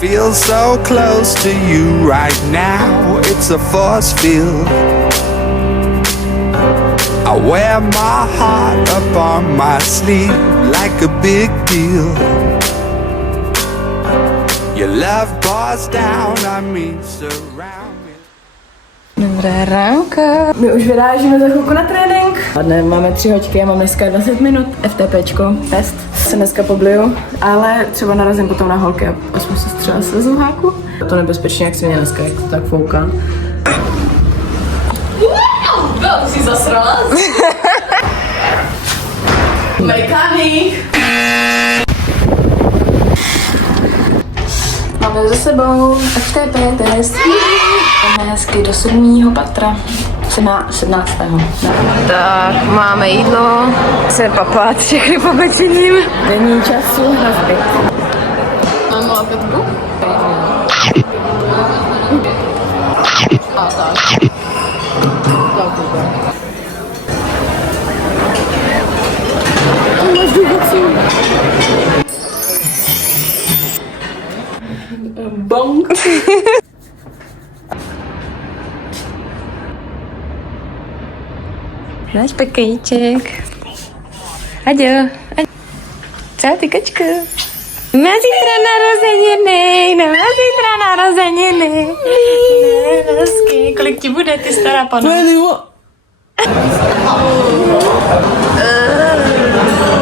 Feel so close to you right now, it's a force field. I wear my heart up on my sleeve like a big deal. Your love pours down on me, surround me. Dobré ránko. My už vyrážíme za chvilku na trénink. A dnes máme 3 hoďky a mám dneska 20 minut. FTPčko, test. Se dneska pobliju, ale třeba narazím potom na holky a aspoň se třeba slezu háku. To nebezpečně, jak se mě dneska, jak to tak fouká. Byl, ty jsi zasrala? Mechanik! Máme za sebou FTP test. Jdeme hezky do 7. patra. 17. Tak, máme jídlo. Se papát všechny po pečením. Není času na zbyt. Mám lapetku? A tak. Máš důvodců. Bong. Náš pekejíček. Aďo. Čau, ty kočku. Má zítra narozeniny, Hezky. Kolik ti bude, ty stará pana?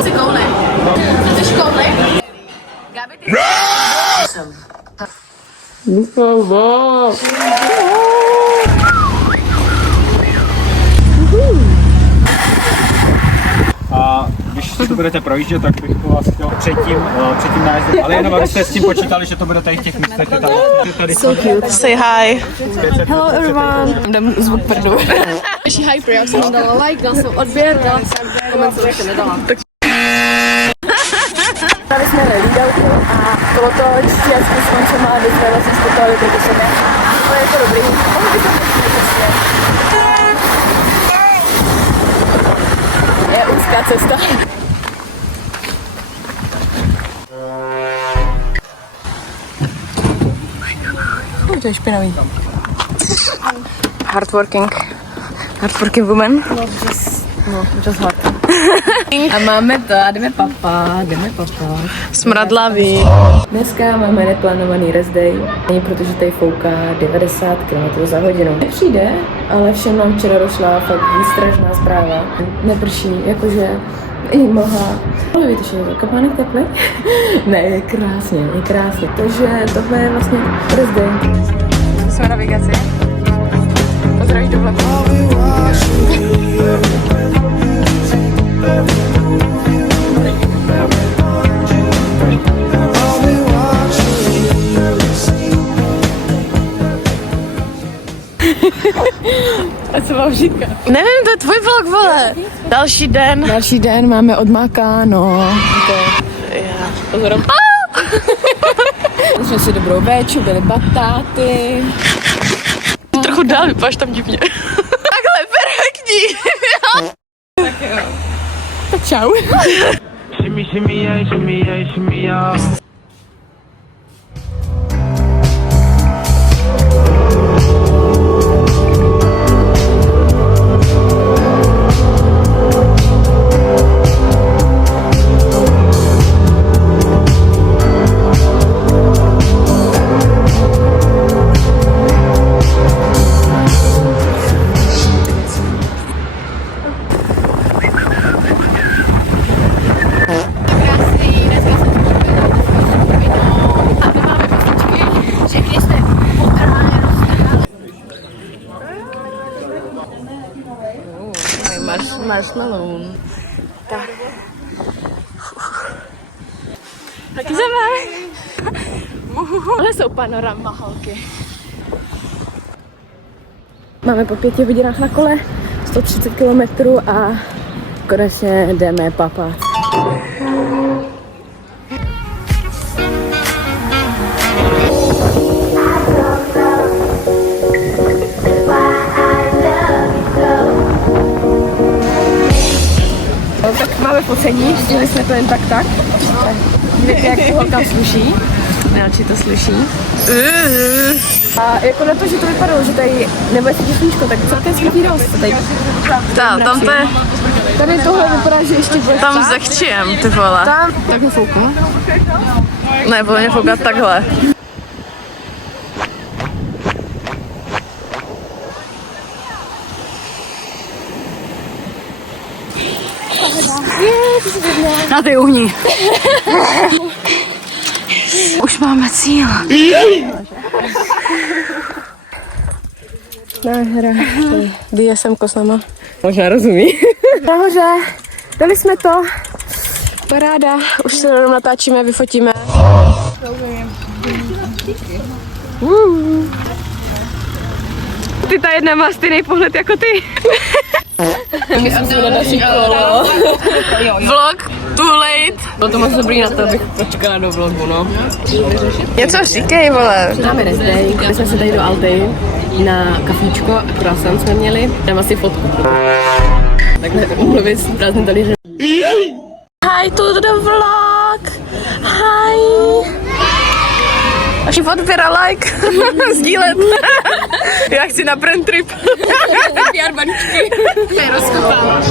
Jsi koulej. Jsi koulej? Gabi, ty A když si to budete projíždět, tak bych po vás chtěl předtím nájezdem, ale jenom abyste s tím počítali, že to bude tady v těch místech. Tady so cute. Say hi. Hello everyone. Dám zvuk prdu. Ještě hyper, já jsem dala like, dala jsem odběr, dala jsem koment, co nedala. Dali jsme výdavku a bylo to čistě jak s koncem a teď jsme vlastně sportovali proti sobě. Ale je to dobrý. Mohli by to být prostě. Je úzká cesta. To je špinavý. Hardworking woman. No, just hard. A máme to a jdeme papa. Smradlavý. Dneska máme neplánovaný rest day, protože tady fouká 90 km za hodinu. Nepřijde, ale všem nám včera došla fakt výstražná zpráva. Neprší, jakože i mlha. Ale víte, že je to kapánek teplý? Ne, je krásně. Takže tohle je vlastně rest day. Jsme navigaci. Pozdravíš do vleku. A co mám žitka? Nevím, to je tvůj vlog, vole. Další den Máme odmákáno. Pozorom. Jsme si dobrou véču, byly batáty. Trochu dál, vypadáš tam divně. Takhle, perfektní. Tak jo. Tak čau. Marshmallow. Tak. Taky jdeme. Tohle jsou panorama, holky. Máme po 5 hodinách na kole, 130 km a konečně jdeme papat. Tak máme focení, stihli jsme to jen tak. Víte, jak to holkám sluší. Nelči to slyší. A jako na to, že to vypadalo, že tady nebude svítit sluníčko, tak celkem svítí dost. Tam to je, Tady tohle vypadá, že ještě bude tam zechčím, ty vole. tam. Tak mi fouknu. Ne, podle mě foukat takhle. Na ty uhni. Už máme cíl. Nádhera. DSM-ko s náma. Možná rozumí. Nahoře, dali jsme to. Paráda, už se jenom natáčíme, vyfotíme. Ty ta jedna má stejný pohled jako ty. Vlog too late. No to moc dobrý na to, abych počkala do vlogu, no. Něco říkej, vole. Dáme rest day, my jsme se tady do Alty na kafíčko a croissant jsme měli. Dám asi fotku. Takhle mluvit s prázdným talířem. Hi to the vlog. Hi. Až odběra like. Sdílet. Já chci na brand trip. PR balíčky. Rozkopám.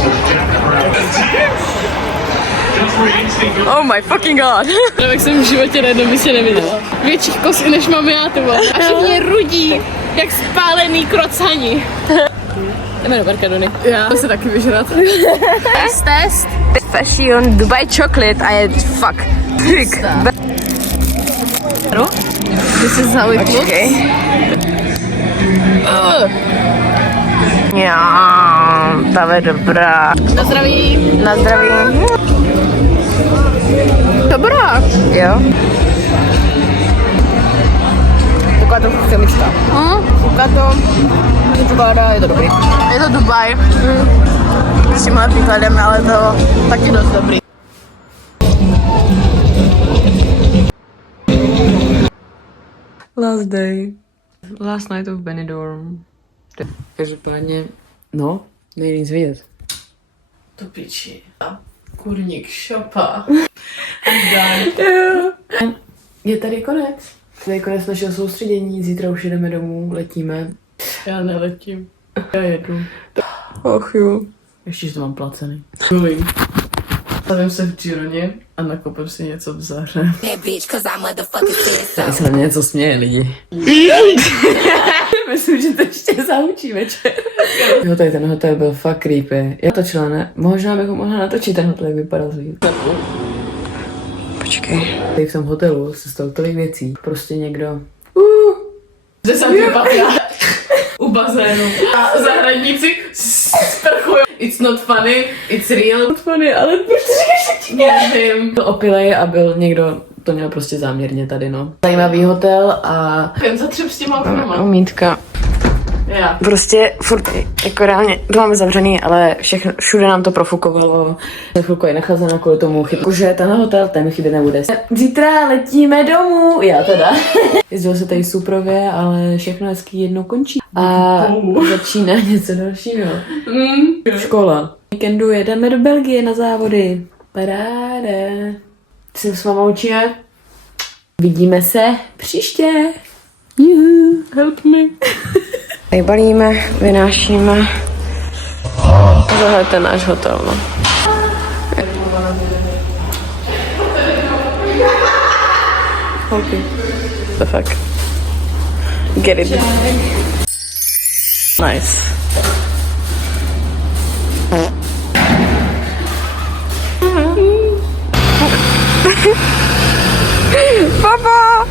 Oh my fucking god. Jak jsem v životě najednou by neviděla. Větších kosy než mám já, ty vole. A všichni rudí, jak spálený krocani. Jdeme do Barkadony. Já to se taky vyžrat. Test. Fashion Dubai chocolate a je fuck. Trick. This is how it looks. Já, ta je dobrá. Na zdraví. Na zdraví. Dobrá. Jo. Taková to chemička. Taková to čokoláda, je to dobrý. Je to Dubaj. S tímhle příkladem, ale to taky dost dobrý. Last day. Last night of Benidorm. Každopádně, no, nejde nic vidět. To piči. Kurník šopa. Je tady konec. Tady konec našeho soustředění, zítra už jdeme domů, letíme. Já neletím. Já jedu. Och jo. Ještě, že to mám placený. Stavím se v Gironě a nakopím si něco v Záře. Tady se na mě něco směje lidi. Myslím, že to ještě zaučí večer. Jo, tady ten hotel byl fakt creepy. Já točila, ne? Možná bych ho mohla natočit ten hotel, jak vypadal zvít. Počkej. Tady v tom hotelu se stalo tolik věcí. Prostě někdo... Že jsem vypadla u bazénu a zahradníci sprchují. It's not funny, it's real. Not funny, ale prostě Nevím. byl opilej a byl někdo, to měl prostě záměrně tady, no. Zajímavý hotel a... Jen zatřep s těma oknama. Umítka. Já. Prostě furt, jako reálně, to máme zavřený, ale všechno, všude nám to profukovalo. Za chvilku je nacházena kvůli tomu chybu, že ten hotel, ten mi chybět nebude. Zítra letíme domů, já teda. Jezdilo se tady suprově, ale všechno hezky jednou končí. A začíná něco dalšího. Škola. Víkendu jedeme do Belgie na závody. Paráda. Se s váma učíme. Vidíme se příště. Juhu. Help me. Tady balíme, vynášíme. Tohle je ten náš hotel, no. Okay. The fuck. Get it. Nice. Papa!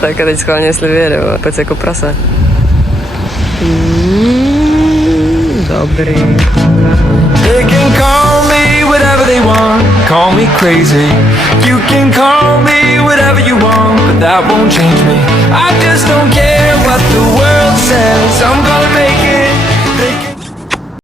Tak a teď schválně, jestli vyjede, pojď jako prase. Dobrý. They can call me whatever they want, call me crazy. You can call me whatever you want, but that won't change me. I just don't care what the world says. I'm gonna